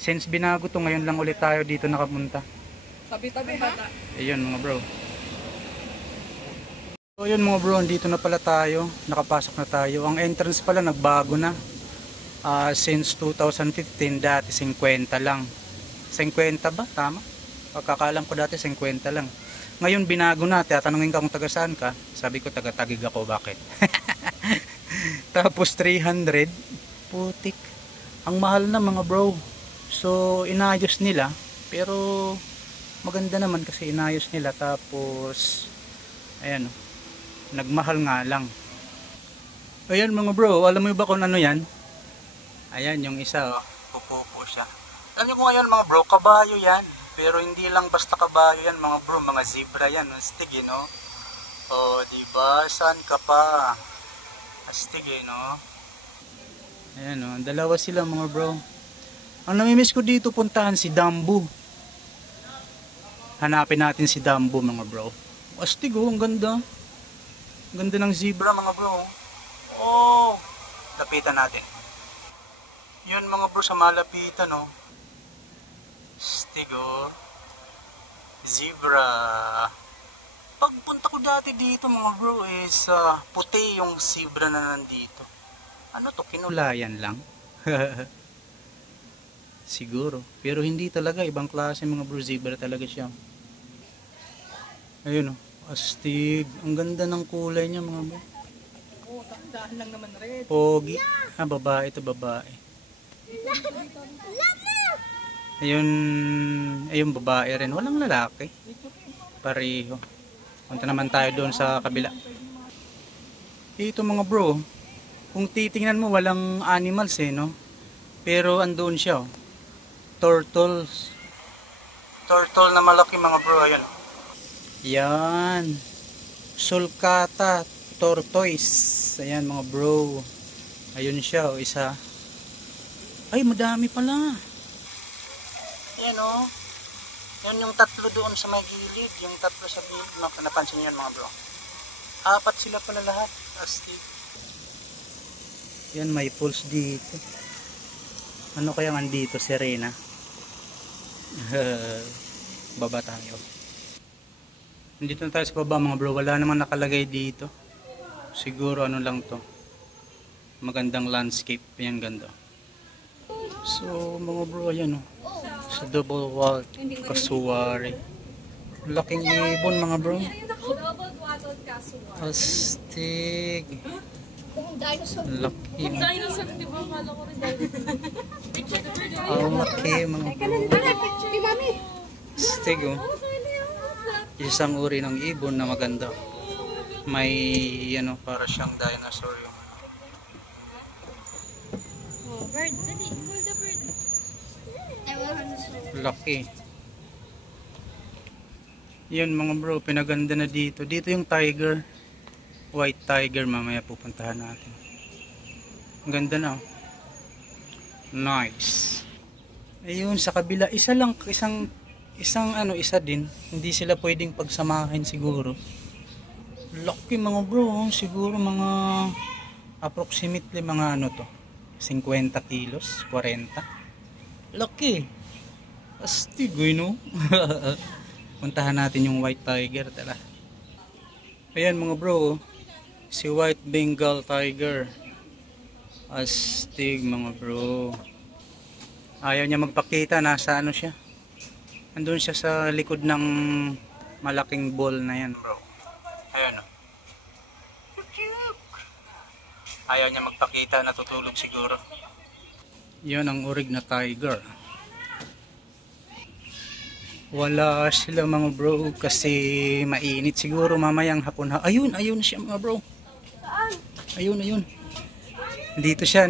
Since binago to, ngayon lang ulit tayo dito nakapunta. Tabi-tabi ha? Ayun mga bro. So yun mga bro, dito na pala tayo. Nakapasok na tayo. Ang entrance pala nagbago na. Since 2015, dati 50 lang. 50 ba? Tama? Pagkakaalam ko dati 50 lang. Ngayon binago na. Tatanungin ka kung taga saan ka. Sabi ko taga Taguig ako. Bakit? Tapos 300. Putik. Ang mahal na mga bro. So inayos nila. Pero maganda naman kasi inayos nila. Tapos ayan, nagmahal nga lang. Ayan mga bro, alam mo ba kung ano yan? Ayan yung isa, oh. Pupupo siya. Alam nyo ngayon mga bro, kabayo yan. Pero hindi lang basta kabayo yan mga bro, mga zebra yan. Astig eh, no? O diba, saan ka pa? Astig eh, no? Ayan o, dalawa sila mga bro. Ang namimiss ko dito puntahan si Dumbo. Hanapin natin si Dumbo mga bro. Astig oh, ang ganda. Ang ganda ng zebra mga bro. Oh, lapitan natin. Yun mga bro sa malapitan oh. Astig oh. Zebra. Pagpunta ko dati dito mga bro is puti yung zebra na nandito. Ano to, kinulayan lang? Siguro. Pero hindi talaga, ibang klase mga bro, zebra talaga siya. Ayun o, astig. Ang ganda ng kulay niya mga bro. Oo, takdahan lang naman red. Pogi. Babae ito, babae. Ayun, ayun babae rin. Walang lalaki. Pareho. Punta naman tayo doon sa kabila. Dito mga bro, kung titingnan mo walang animals eh no. Pero andoon siya oh. Turtles. Turtle na malaki mga bro, ayun. Yan. Sulcata tortoise. Ayan mga bro. Ayun siya oh, isa. Ay, madami pala. Ayan oh. Yan yung tatlo doon sa may gilid. Yung tatlo sa gilid. Napansin yan mga bro. 4 sila pala lahat. Astig. Yan, may pulse dito. Ano kaya nandito? Serena. Baba tayo. Nandito na tayo sa baba mga bro. Wala naman nakalagay dito. Siguro ano lang to. Magandang landscape. Yan ganda. So mga bro, ayan o. Sa double wall kasuwari. Laking ibon mga bro. Astig. Laki. Dinosaur, di ba? Kala ko rin dinosaur. Laki mga bro. Astig o. Isang uri ng ibon na maganda. May ano, para siyang dinosaur yung Bird, dali. Hold the bird. laki. Yan mga bro, pinaganda na dito. Dito yung tiger. White tiger, mamaya pupuntahan natin. Ang ganda na oh. Nice. Ayun sa kabila, isa din. Hindi sila pwedeng pagsamahin siguro. Laki mga bro, siguro mga approximately mga ano to, 50 kilos, 40. Laki. Astig no. Puntahan natin yung white tiger, tala. Ayan mga bro, si white Bengal tiger. Astig mga bro. Ayaw niya magpakita, nasa ano siya. Andun siya sa likod ng malaking ball na yan bro. Ayan o. Ayaw niya magpakita, natutulog siguro. Yan ang urig na tiger. Wala sila mga bro kasi mainit siguro mamayang hapon. Ayun, ayun siya mga bro. Ayun, ayun. Dito siya.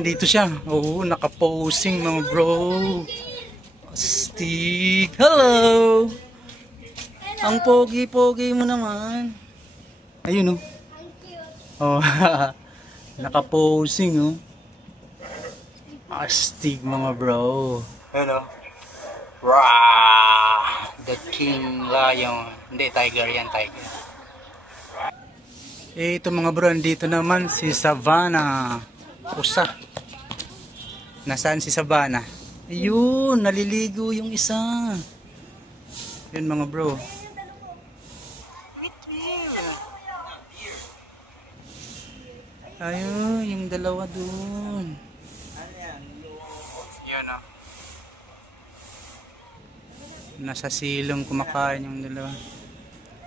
Oo, nakaposing mga bro. Astig. Hello. Ang pogi-pogi mo naman. Ayun oh. Nakaposing oh. Astig mga bro. Ayun oh. Rah! The king lion. Hindi, tiger yan, tiger. Ito mga bro, dito naman si Savannah. Usa. Nasaan si Savannah? Ayun, naliligo yung isa. Yun mga bro. Ayun, yung dalawa dun. Yan o. Nasa silong kumakain yung dalawa.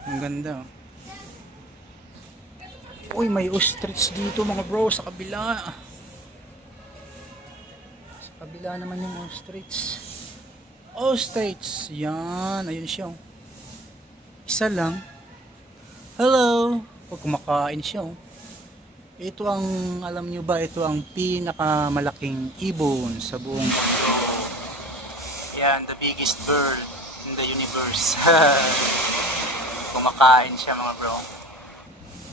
Ang ganda o. Uy, may ostrich dito mga bro sa kabila. Sa kabila naman yung ostrich. Ostrich. Yan, ayun siya o. Isa lang. Hello. Pag kumakain siya o. Ito ang, alam nyo ba, ito ang pinakamalaking ibon sa buong mundo. Yan, the biggest bird in the universe. Kumakain siya mga bro.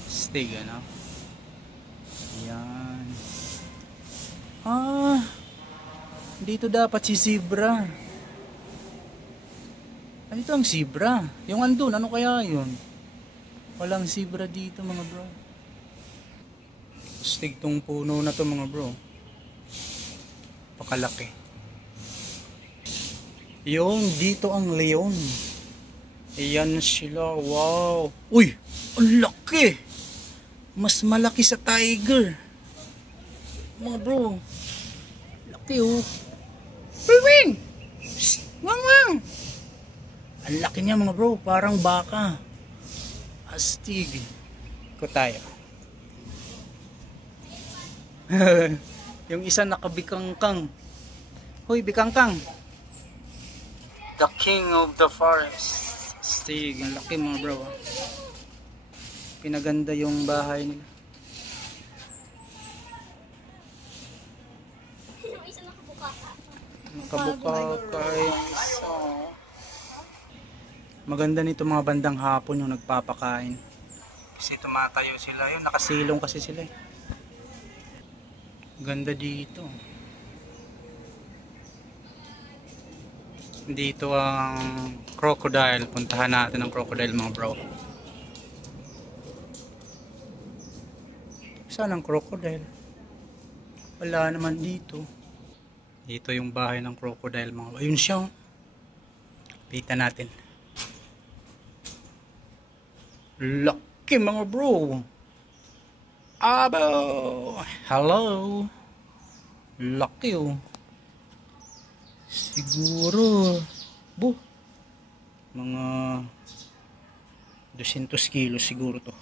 Stig, ano? Yan. Ah, dito dapat si zebra. Ano ito ang zebra? Yung andun, ano kaya yun? Walang zebra dito mga bro. Stig tong puno na to mga bro. Pakalaki. Yung dito ang leon. Ayan sila. Wow. Uy! Ang laki! Mas malaki sa tiger. Mga bro. Laki oh. Wing! Wang wang! Ang laki niya mga bro. Parang baka. Astig. Iko tayo. Yung isa nakabikangkang. Hoy, bikangkang. The king of the forest. Stig, ang laki mga bro. Pinaganda yung bahay nila. Nakabuka yung isa. Maganda nito mga bandang hapon yung nagpapakain. Kasi tumatayo sila. Yun, nakasilong kasi sila eh. Ganda dito. Dito ang crocodile. Puntahan natin ang crocodile mga bro. Saan ang crocodile? Wala naman dito. Dito yung bahay ng crocodile mga bro. Ayun siya. Pita natin. Laki mga bro. Abo! Hello! Laki oh. Siguro mga 200 kilos siguro to.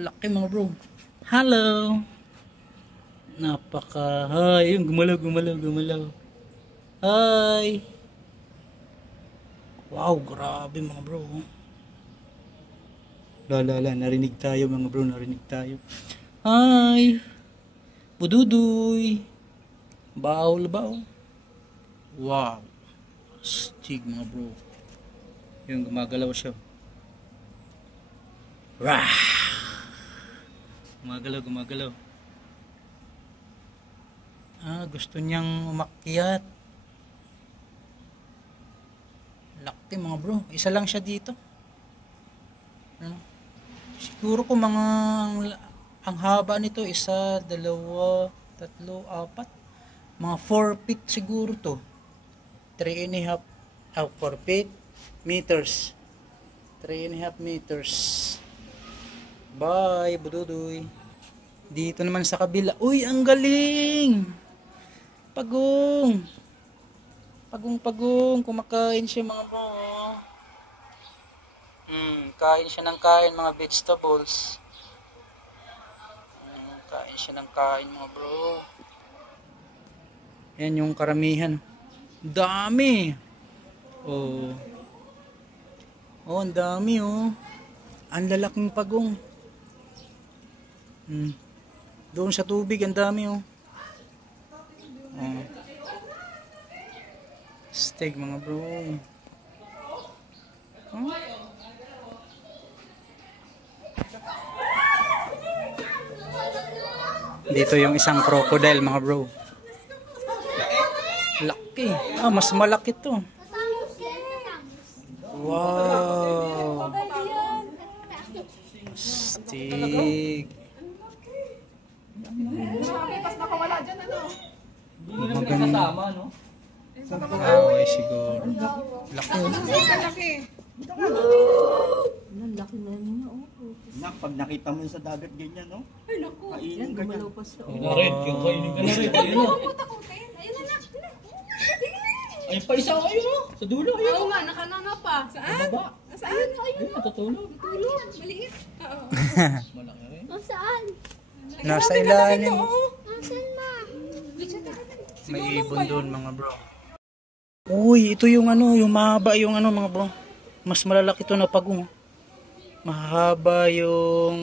Laki mga bro. Hello! Hi! Yung gumalaw. Hi! Wow, grabe mga bro. Narinig tayo mga bro, narinig tayo. Hi! Bududuy! Bawl. Wow! Stig mga bro. Yung gumagalaw siya. Rah! Gumagalaw. Ah, gusto niyang umakyat. Laki mga bro. Isa lang siya dito. Siguro kung mga ang haba nito, 1, 2, 3, 4 mga 4 feet siguro to. 3.5 4 feet meters. 3.5 meters. Bye, bududuy. Dito naman sa kabila. Uy, ang galing! Pagong. Kumakain siya mga bro. Kain siya ng kain mga vegetables. Kain siya ng kain mga bro. Yan yung karamihan. Dami. Oh, ang dami oh. Ang lalaking pagong. Doon sa tubig ang dami oh. Stig mga bro. Dito yung isang crocodile mga bro. Laki. Mas malaki to. Wow. Stig. Maganda. no? Away siguro. Laki. Laki. Ang laki na niya, oh. Nak, pag nakita mo sa dagat ganyan, no? Ay, naku. Kainin Yan, ka niya. gumalaw pa siya. Wow. Yung kainin ka na rin. Ayun na. Ayun na, nak. Ayun pa isa kayo, no? Sa dulo, ayun. Oo nga, nakanana pa. Sa baba. Saan? Ayun. Ayun, natutulog. Maliit. Oo. Malaki rin. Saan? Nasa ilalim. Saan ma? May ibon doon mga bro. Uy, ito yung ano, yung mahaba yung ano mga bro. Mas malalaki to na pagong. Mahaba yung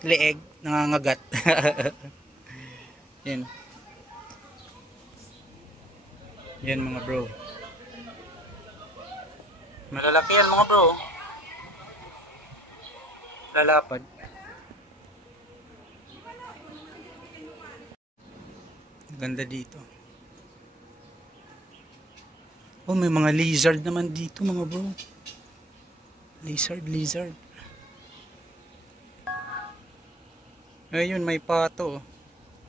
leeg, nangangagat. Yan. Yan mga bro. Malalaki yan mga bro. Lalapad. Ganda dito. Oh, may mga lizard naman dito mga bro. Lizard. Ayun, may pato.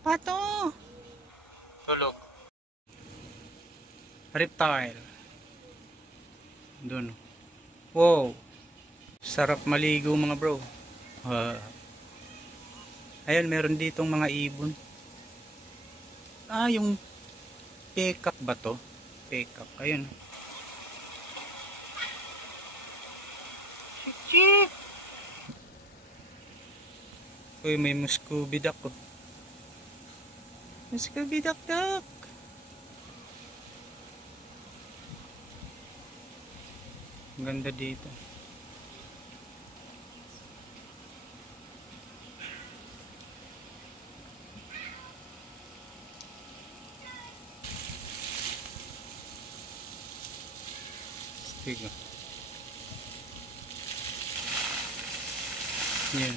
Pato! Tulog. Reptile. Doon. Wow. Sarap maligo mga bro. Ayun, meron ditong mga ibon. Yung peacock ba to? Peacock. Ayun. Chik! Uy, may Muscovy duck oh. Muscovy duck. Ang ganda dito. Stigo. Yan.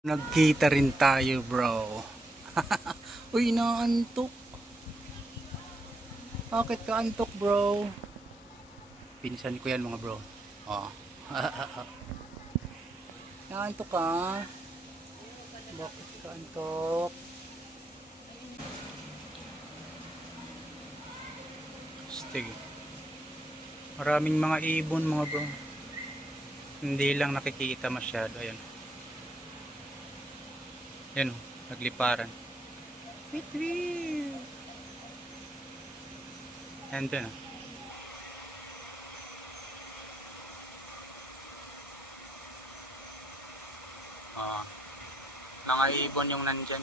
Nagkita rin tayo bro. Uy, naantok. Bakit ka antok bro? Pinsan ko yan mga bro. Naantok ka? Bakit ka antok? Stig. Maraming mga ibon mga bro. Hindi lang nakikita masyado. Ayan. Ayan o, nagliparan. Ayan din o. Mga ibon yung nandyan.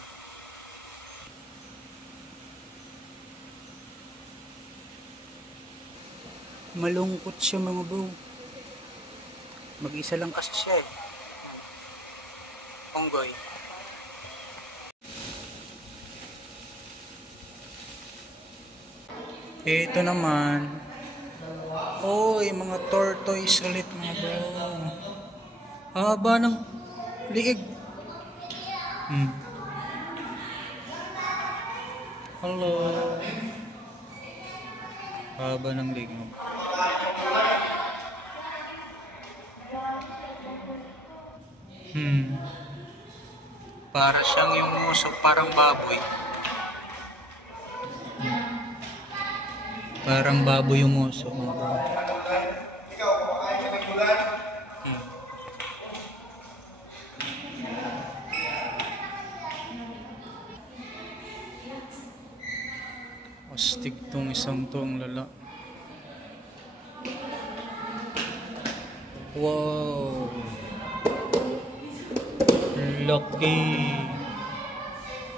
Malungkot siya mga bro. Mag-isa lang kasi siya eh. Onggoy. Ito naman. Oy, mga tortoise ulit mga bro. Haba ng liig. Hello. Haba ng liig mo. Para siyang yung musok, parang baboy. Parang baboy yung musok mga bro. Astig tong isang tong lala. Wow. Lucky.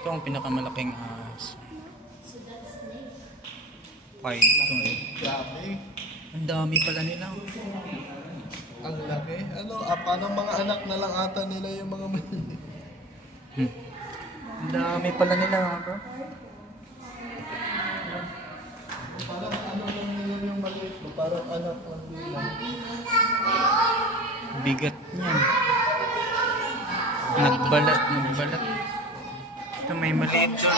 Ito ang pinakamalaking aso. Python. Grabe. Ang dami pala nila. Ang laki. Ano, paano mga anak na lang ata nila yung mga maliit? Ang dami pala nila bro. Parang ano lang nila yung maliit ko. Parang anak lang nila. Bigat niyan. Nagbalat. Ito may maliit doon.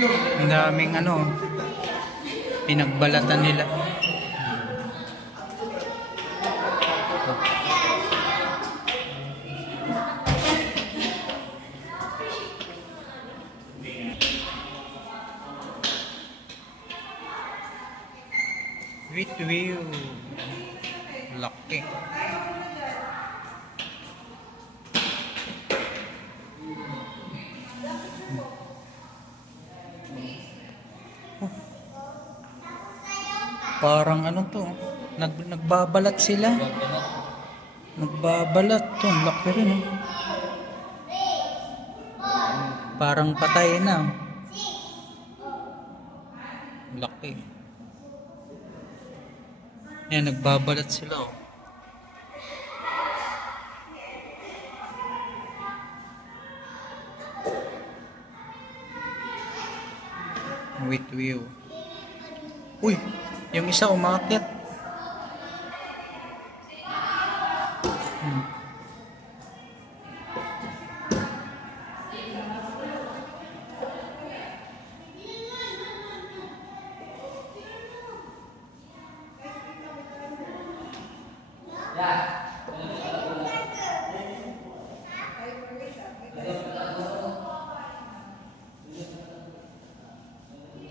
Ang daming ano, pinagbalatan nila. Sweet view. Laki. Parang ano to, nagbabalat sila. Nagbabalat to, ang laki rin. Oh. Parang patay na. Laki. Yan, nagbabalat sila. Oh. With view. Uy! Yung isa umakyat.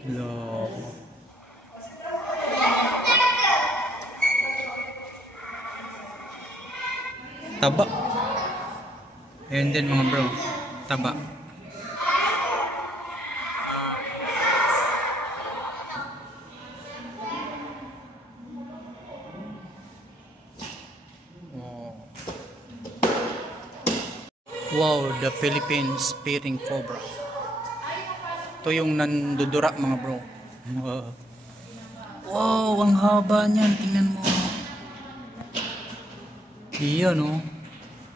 Hello. Taba. Ayun din mga bro. Taba. Wow, the Philippine Spearing Cobra. Ito yung nandudura mga bro. Wow, ang haba niyan. Tingnan mo. Iyan oh.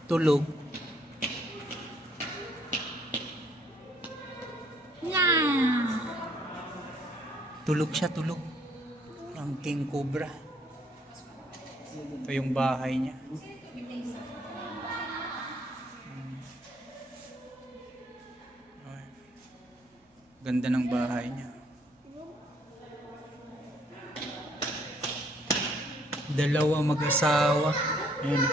Tulog. Tulog siya, tulog. Ang King Cobra. Ito yung bahay niya. Ganda ng bahay niya. Dalawa mag-asawa. Ayan.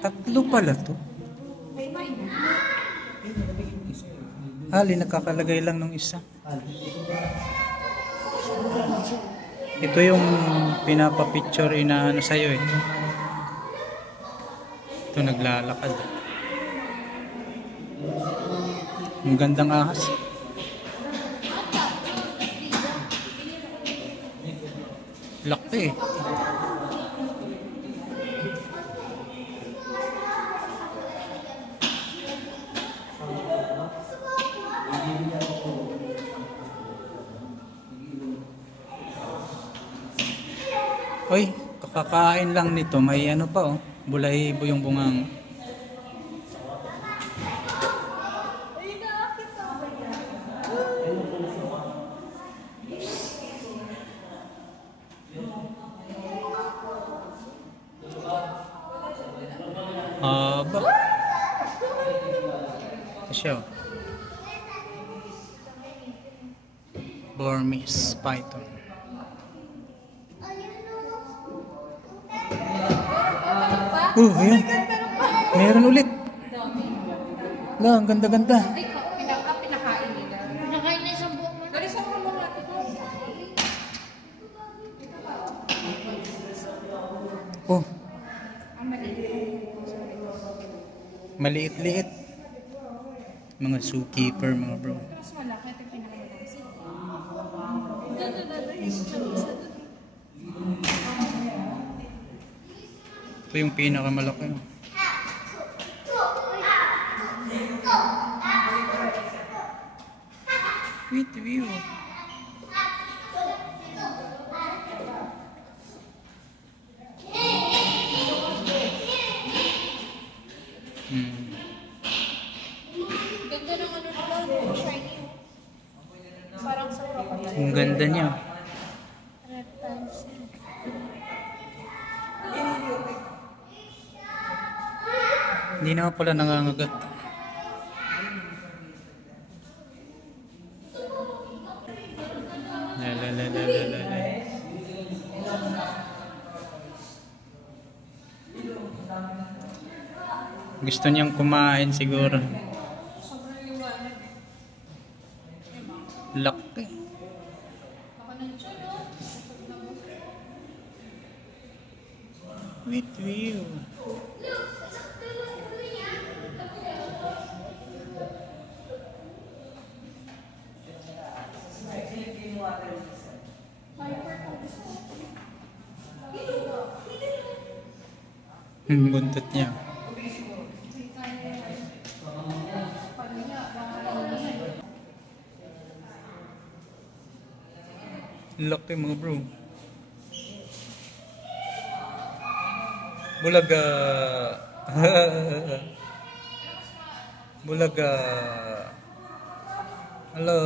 Tatlo pala to. Ali, nakakalagay lang ng isa. Ito yung pinapapicture inaano sa'yo eh. Ito naglalakad. Ang gandang ahas. Laki eh. Oy, kakakain lang nito. May ano pa oh. Bulahibo yung bungang. Aba. Siya. Burmese python. Oh, ayan. Meron ulit. La, ang ganda-ganda. Pinakain nila. Pinakain na isang buong mga. Dali sa mga mga ito. Oh, Ang maliit. maliit-liit. Mga zookeeper, mga bro. Mas malaki ito yung pinakamalaki. Ganda na rin. Isa doon. Ito yung pinakamalaki. With view. Ganda ng ano nila. Shiny. Parang sa crocodile. Ang ganda niya. Reptiles. Hindi naman pala nangangagat. Lalalalalalala. Gusto niyang kumain siguro. Sobrang liwanag. Laki. Baka nandiyan, no? With view. Buntot niya. Laki mga bro. Bulaga. Bulaga. Hello.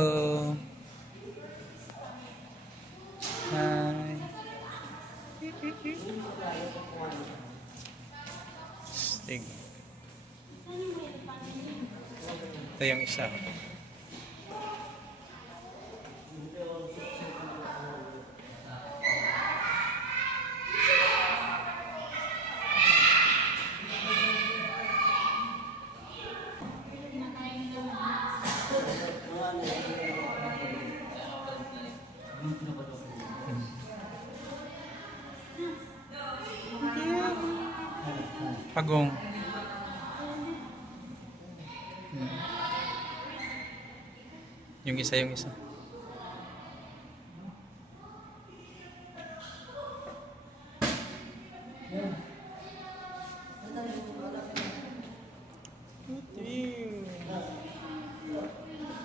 Hi. Stig. Ito yung isa. Pagong. Yung isa, yung isa.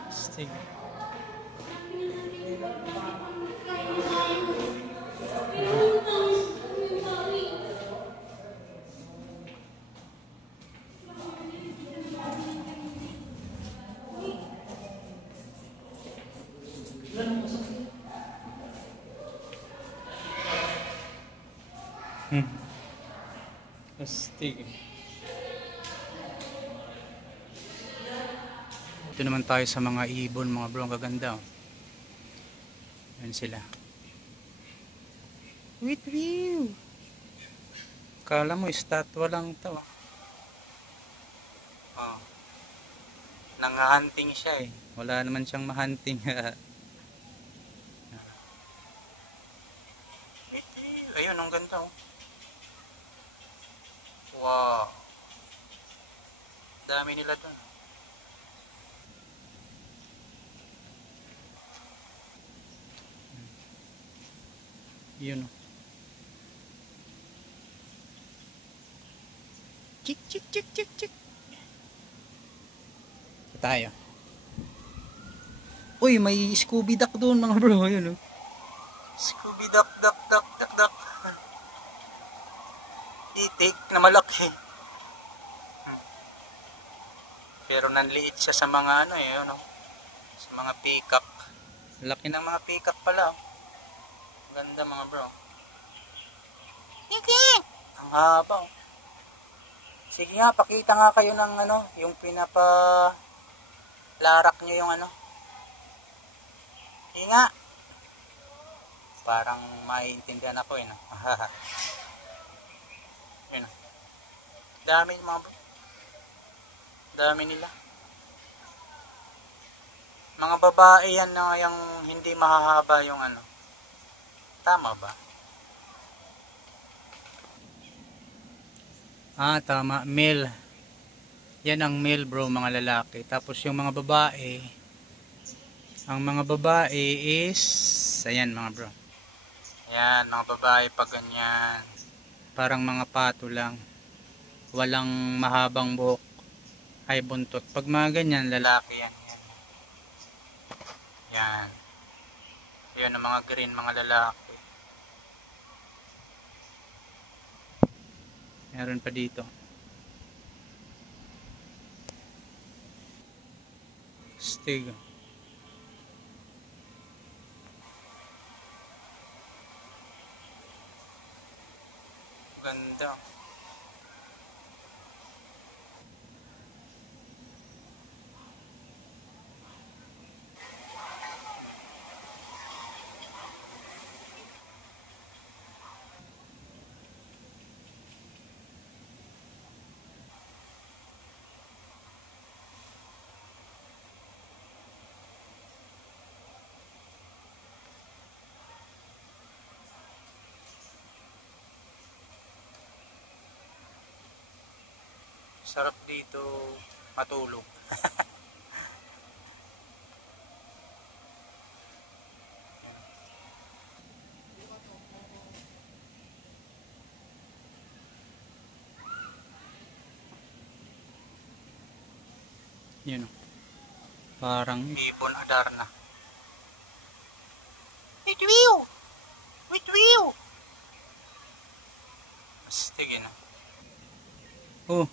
Stig. Astig. Ito naman tayo sa mga ibon mga bro, ang gaganda. Oh. Yan sila. With view. Kala mo estatwa lang to. Oh. Nang-hunting siya eh. Wala naman siyang ma-hunting. Ayun, ang ganda oh. Wow. Dami nila dun. Yun oh. Chik chik chik chik chik. Ito tayo. Uy, may Scooby Duck doon mga bro. Yun oh. Scooby Duck duck duck duck duck. Itik na malaki. Pero nanliit siya sa mga ano eh, ano, sa mga peacock. Laki ng mga peacock pala. Oh. Ganda mga bro. Ang haba. Oh. Sige nga, pakita nga kayo ng ano, yung pinapa larak niyo yung ano. Sige nga. Parang maiintindihan ako eh. No? Yun o. Dami mga bro. Dami nila. Mga babae yan na yung hindi mahahaba yung ano. Tama ba? Ah, tama. Male. Yan ang male bro, mga lalaki. Tapos yung mga babae, ang mga babae is, ayan mga bro. Ayan, mga babae pag ganyan. Parang mga pato lang. Walang mahabang buhok. Ay buntot. Pag mga ganyan, lalaki yan. Yan. Yan ang mga green, mga lalaki. Meron pa dito. Stig. Ganda. Sarap dito matulog. Yun o. Parang ibon Adarna. Witwiw! Witwiw! Astig yun o. Oh.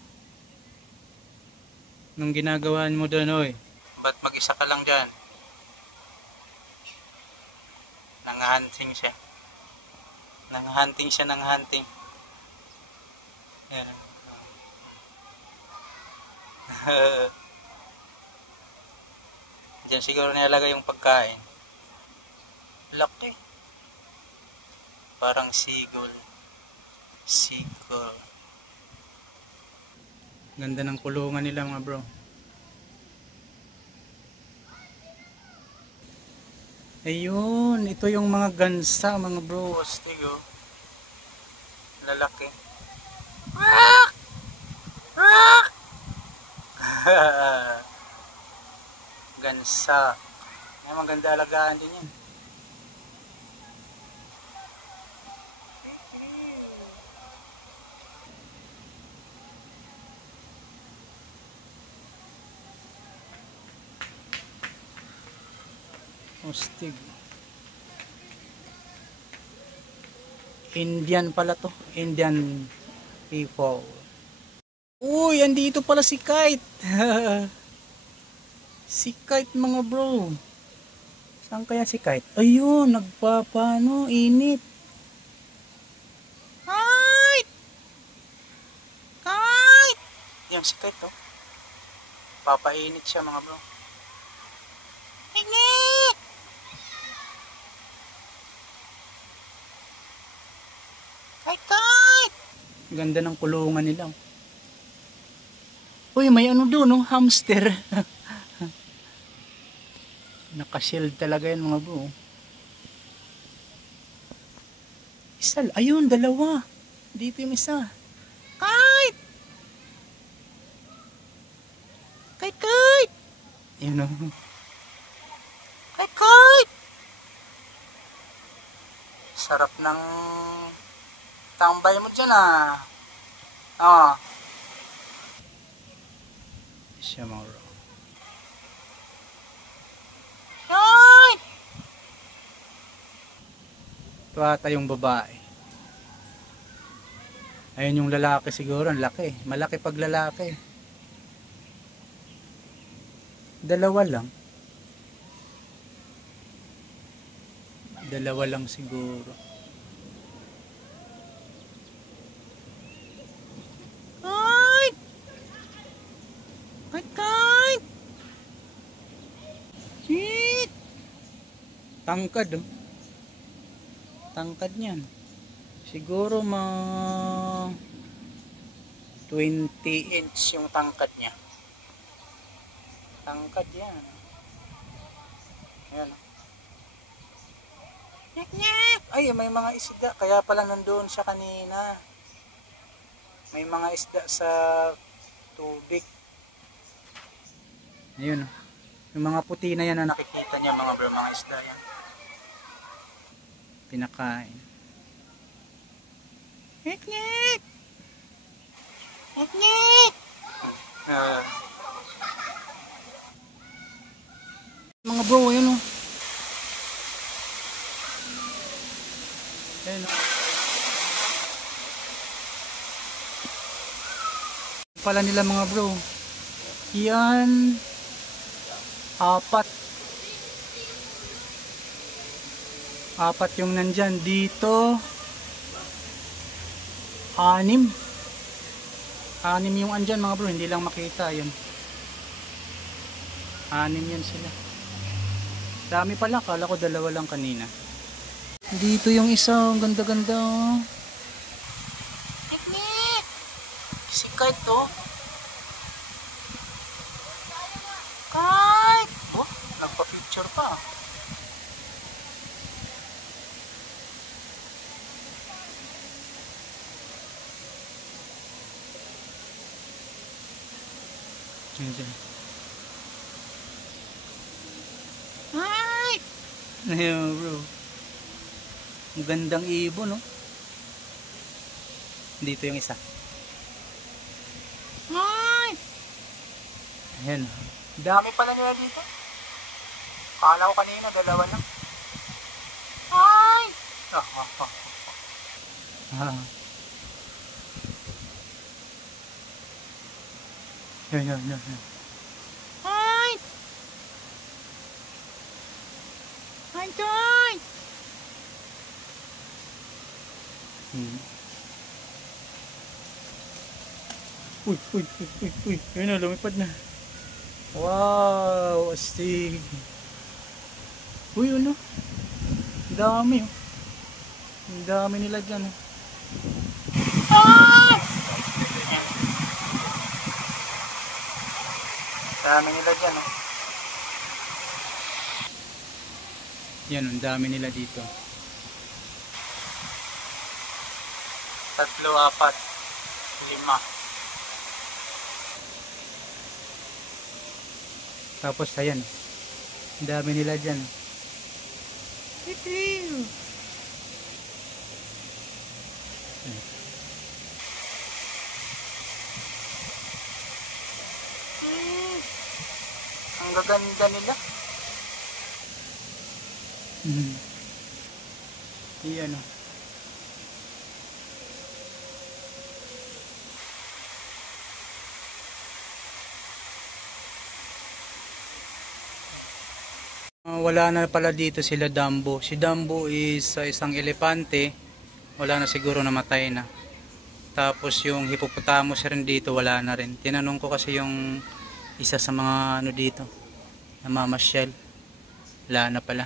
Nung ginagawan mo doon, oy. Ba't mag-isa ka lang dyan? Nang-hunting siya. Nang-hunting siya ng hunting. Yan. Diyan siguro nilalagay yung pagkain. Laki. Parang seagull. Seagull. Ganda ng kulungan nila mga bro. Ayun, ito yung mga gansa mga bro. Astig oh. Lalaki. Gansa. Ay, maganda alagaan din yan. Astig. Indian pala to. Indian people. Uy, andito pala si Kite. Si Kite mga bro. Saan kaya si Kite? Ayun, nagpapano, init. Kite! Kite! Yan si Kite to. Papainit siya mga bro. Init! Kite! Ganda ng kulungan nila. Uy, may ano doon, no? Hamster. Naka-shield talaga yan mga bro. Isa, ayun, dalawa. Dito yung isa. Kite! Kite! Yun o. Kite! Sarap ng tambay mo dyan ah. Ah. Siya mga bro. Ito ata yung babae. Ayun yung lalaki siguro. Ang laki. Malaki pag lalaki. Dalawa lang. Dalawa lang siguro. Kite! Kite! Shit! Tangkad oh. Tangkad niyan. Siguro 20 inch yung tangkad niya. Tangkad yan. Ayan. Nyek nyek! Ay, may mga isda. Kaya pala nandoon siya kanina. May mga isda sa tubig. Ayun. Yung mga puti na yan na nakikita niya mga bro, mga isda yan. Pinakain. Nyek nyek! Nyek nyek! Mga bro, ayun o. Ayun o. Pala nila mga bro. Yan. Apat yung nandyan. Dito 6 yung andyan mga bro, hindi lang makita yun. 6 yan sila. Dami pala, kala ko 2 lang kanina. Dito yung isa, ang ganda-ganda. Si Kite to. Kite! Oh, nagpa-picture pa. Yun dyan. Ay! Ayun bro. Ang gandang ibon, no? Dito yung isa. Ay! Ayan. Dami pala nila dito. Kala ko kanina, dalawa lang. Ay! Ah. Yan. Ay! Ay, Joy! Uy. Ayun na, lumipad na. Wow, astig. Uy, ano? Ang dami, oh. Ang dami nila dyan, oh. Ah! Dami nila dyan, oh. Yan, ang dami nila dito. 3, 4, 5. Tapos ayan, ang dami nila dyan. Ang gaganda nila. Iyan, oh. Wala na pala dito sila Dumbo. Si Dumbo is isang elepante. Wala na siguro, namatay na. Tapos yung hippopotamus rin dito, wala na rin. Tinanong ko kasi yung isa sa mga ano dito, namamasyal. Wala na pala.